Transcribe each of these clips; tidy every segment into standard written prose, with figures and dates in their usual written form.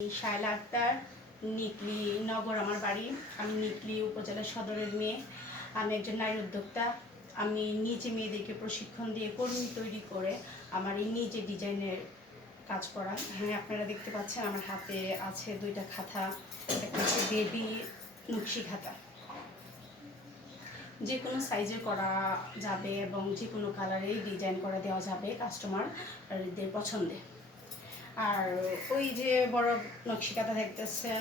শায়লা আক্তার, নিকলি নগর আমার বাড়ি। আমি নিকলি উপজেলা সদরের মেয়ে। আমি একজন নারী উদ্যোক্তা। আমি নিজে মেয়েদেরকে প্রশিক্ষণ দিয়ে কর্মী তৈরি করে আমার এই নিজে ডিজাইনের কাজ করা। এখানে আপনারা দেখতে পাচ্ছেন আমার হাতে আছে দুইটা খাতা, একটা হচ্ছে বেবি নকশি খাতা। যে কোনো সাইজে করা যাবে এবং যে কোনো কালারেই ডিজাইন করা দেওয়া যাবে কাস্টমারদের পছন্দে। আর ওই যে বড় নকশি কাঁথা দেখতেছেন,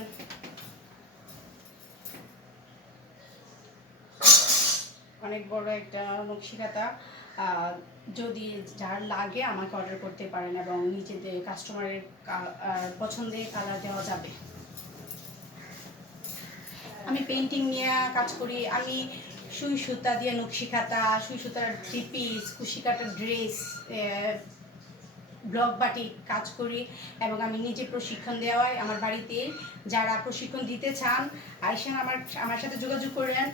অনেক বড় একটা নকশি কাঁথা। যদি যার লাগে আমাকে অর্ডার করতে পারেন এবং নিজেদের কাস্টমারের পছন্দের কালার দেওয়া যাবে। আমি পেন্টিং নিয়ে কাজ করি। আমি সুই সুতা দিয়ে নকশি খাতা, সুই সুতার 3 পিস, কুশি কাটার ড্রেস, ব্লক বাটিক কাজ করি এবং আমি নিজে প্রশিক্ষণ দেওয়াই আমার বাড়িতে। যারা প্রশিক্ষণ দিতে চান আইসেন, আমার সাথে যোগাযোগ করেন,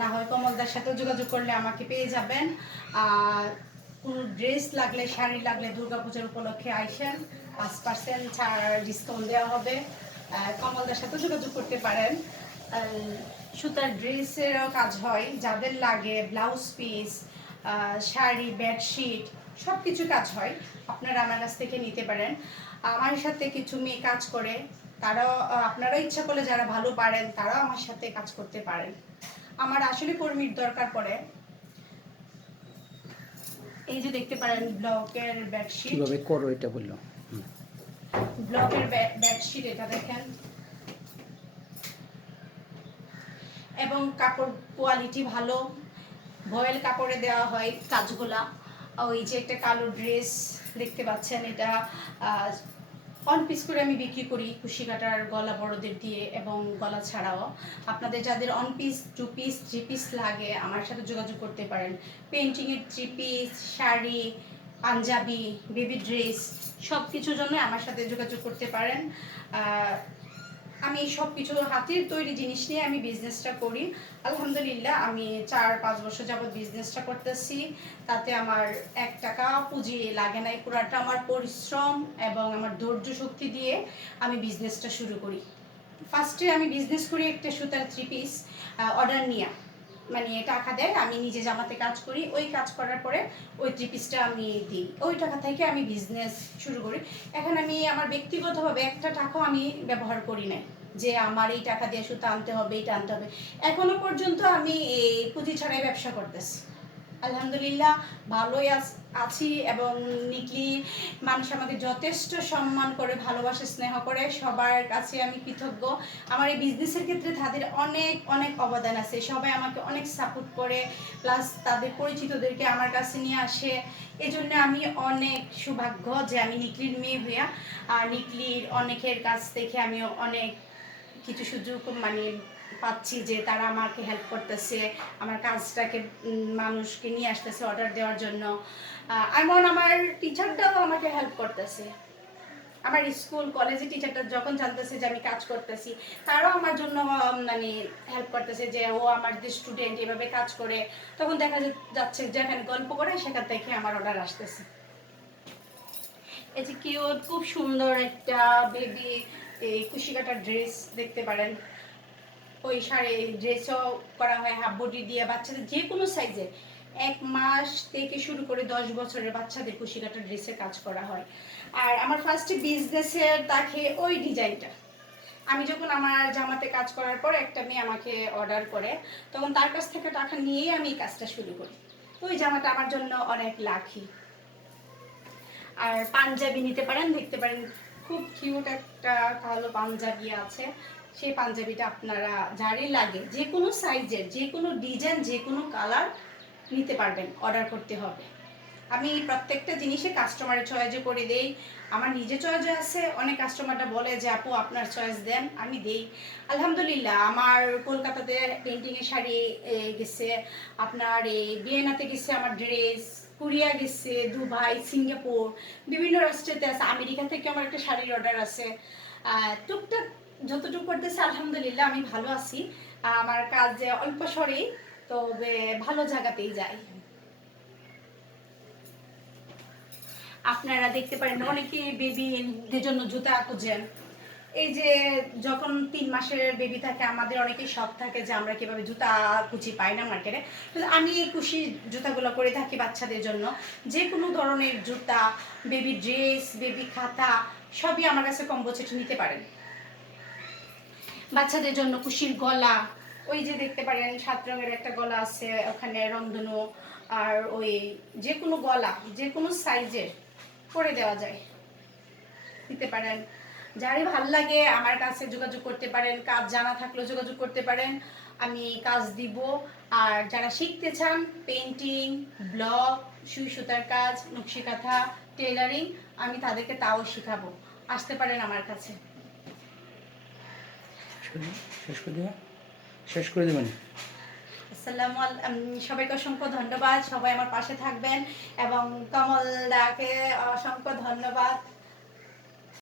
না হয় কমলদার সাথেও যোগাযোগ করলে আমাকে পেয়ে যাবেন। কোনো ড্রেস লাগলে, শাড়ি লাগলে দুর্গাপূজার উপলক্ষে আইসেন, 5% ছাড় ডিসকাউন্ট দেওয়া হবে। কমলদার সাথেও যোগাযোগ করতে পারেন। সুতার ড্রেসেরও কাজ হয়, যাদের লাগে ব্লাউজ পিস, শাড়ি, বেডশিট সব কিছু কাজ হয়। আপনারা আমার কাছ থেকে নিতে পারেন। আমার সাথে কিছু মেয়ে কাজ করে, তারাও আপনারাও ইচ্ছা করলে যারা ভালো পারেন তারাও আমার সাথে কাজ করতে পারেন। আমার আসলে কর্মীর দরকার পড়ে। এই যে দেখতে পারেন ব্লকের বেডশিট। কিভাবে করো এটা বললো। ব্লকের বেডশিট এটা দেখেন, এবং কাপড় কোয়ালিটি ভালো, ভয়েল কাপড়ে দেওয়া হয় কাজগুলা। ওই যে একটা কালো ড্রেস দেখতে পাচ্ছেন, এটা অন পিস করে আমি বিক্রি করি, কুশি কাটার গলা বড়দের দিয়ে এবং গলা ছাড়াও। আপনাদের যাদের অন পিস, 2 পিস, 3 পিস লাগে আমার সাথে যোগাযোগ করতে পারেন। পেন্টিংয়ের 3 piece, sari, panjabi, baby dress সব কিছুর জন্য আমার সাথে যোগাযোগ করতে পারেন। আমি সব কিছু হাতের তৈরি জিনিস নিয়ে আমি বিজনেসটা করি। আলহামদুলিল্লাহ আমি 4-5 বছর যাবত বিজনেসটা করতেছি। তাতে আমার 1 টাকা পুঁজি লাগে নাই, পুরাটা আমার পরিশ্রম এবং আমার ধৈর্য শক্তি দিয়ে আমি বিজনেসটা শুরু করি। ফার্স্টে আমি বিজনেস করি একটা সুতার 3 পিস অর্ডার নিয়ে, মানে টাকা দেয়, আমি নিজে জামাতে কাজ করি, ওই কাজ করার পরে ওই 3 পিসটা আমি দিই, ওই টাকা থেকে আমি বিজনেস শুরু করি। এখন আমি আমার ব্যক্তিগতভাবে একটা টাকাও আমি ব্যবহার করি না যে আমার এই টাকা দিয়ে সুতা আনতে হবে, এইটা আনতে হবে। এখনো পর্যন্ত আমি এই পুঁজি ছাড়াই ব্যবসা করতেছি। আলহামদুলিল্লাহ ভালোই আছি এবং নিকলি মানুষ আমাকে যথেষ্ট সম্মান করে, ভালোবাসে, স্নেহ করে, সবার কাছে আমি কৃতজ্ঞ। আমার এই বিজনেসের ক্ষেত্রে তাদের অনেক অনেক অবদান আছে, সবাই আমাকে অনেক সাপোর্ট করে, প্লাস তাদের পরিচিতদেরকে আমার কাছে নিয়ে আসে। এজন্য আমি অনেক সৌভাগ্য যে আমি নিকলির মেয়ে হইয়া আর নিকলির অনেকের কাছ থেকে আমি অনেক কিছু সুযোগ মানে পাচ্ছি, যে তারা আমাকে হেল্প করতেছে, আমার কাজটাকে মানুষকে নিয়ে আসতেছে অর্ডার দেওয়ার জন্য। এমন আমার টিচারটাও আমাকে হেল্প করতেছে। আমার স্কুল কলেজে টিচারটা যখন জানতেছে যে আমি কাজ করতেছি, তারাও আমার জন্য মানে হেল্প করতেছে, যে ও আমার যে স্টুডেন্ট এভাবে কাজ করে, তখন দেখা যাচ্ছে যেখানে গল্প করে সেখান থেকে আমার অর্ডার আসতেছে। এই যে কিউট, খুব সুন্দর একটা বেবি এই কুশি কাটার ড্রেস দেখতে পারেন। ওই শাড়ি ড্রেসও করা হয় হাফ বডি দিয়ে, বাচ্চাদের যে কোনো সাইজে 1 মাস থেকে শুরু করে 10 বছরের বাচ্চাদের কুশি কাটার ড্রেসে কাজ করা হয়। আর আমার ফার্স্টে বিজনেসের তাকে ওই ডিজাইনটা আমি যখন আমার জামাতে কাজ করার পর একটা মেয়ে আমাকে অর্ডার করে, তখন তার কাছ থেকে টাকা নিয়েই আমি কাজটা শুরু করি। ওই জামাটা আমার জন্য অনেক লাকি। আর পাঞ্জাবি নিতে পারেন, দেখতে পারেন খুব কিউট একটা কালো পাঞ্জাবি আছে। সেই পাঞ্জাবিটা আপনারা যারই লাগে যে কোনো সাইজের, যে কোনো ডিজাইন, যে কোনো কালার নিতে পারবেন, অর্ডার করতে হবে। আমি প্রত্যেকটা জিনিসে কাস্টমারের চয়েসে করে দেই। আমার নিজে চয়েসে আছে, অনেক কাস্টমাররা বলে যে আপু আপনার চয়েস দেন, আমি দেই। আলহামদুলিল্লাহ আমার কলকাতাতে পেন্টিংয়ের শাড়ি গেছে, আপনার এই ভিয়েনাতে গেছে আমার ড্রেস, কোরিয়া গেছে, দুবাই, সিঙ্গাপুর, বিভিন্ন রাষ্ট্রেতে আছে, আমেরিকা থেকে আমার একটা শাড়ির অর্ডার আছে। টুকটাক যতটুকু করতেছে আলহামদুলিল্লাহ আমি ভালো আছি। আমার কাজ অল্প সরেই, তবে ভালো জায়গাতেই যায়। আপনারা দেখতে পারেন অনেকে বেবিদের জন্য জুতা খুঁজেন, এই যে যখন 3 মাসের বেবি থাকে আমাদের অনেকেই শখ থাকে যে আমরা কিভাবে জুতা কুচি পাই না মার্কেটে, কিন্তু আমি এই কুশি জুতাগুলো করে থাকি বাচ্চাদের জন্য। যে কোনো ধরনের জুতা, বেবি ড্রেস, বেবি খাতা সবই আমার কাছে কম্বো সেট নিতে পারেন। বাচ্চাদের জন্য কুশির গলা, ওই যে দেখতে পারেন 7 রঙের একটা গলা আছে, ওখানে রংধনু, আর ওই যে কোনো গলা যে কোনো সাইজের করে দেওয়া যায়, দিতে পারেন। যারই ভাল লাগে আমার কাছে যোগাযোগ করতে পারেন, কাজ জানা থাকলেও যোগাযোগ করতে পারেন, আমি কাজ দিব। আর যারা শিখতে চান পেইন্টিং, ব্লগ, সুই সুতার কাজ, নকশি কাঁথা, টেলারিং, আমি তাদেরকে তাও শেখাবো, আসতে পারেন আমার কাছে। শেষ করে দেবেন। সবাইকে অসংখ্য ধন্যবাদ, সবাই আমার পাশে থাকবেন এবং কমল দাকে অসংখ্য ধন্যবাদ।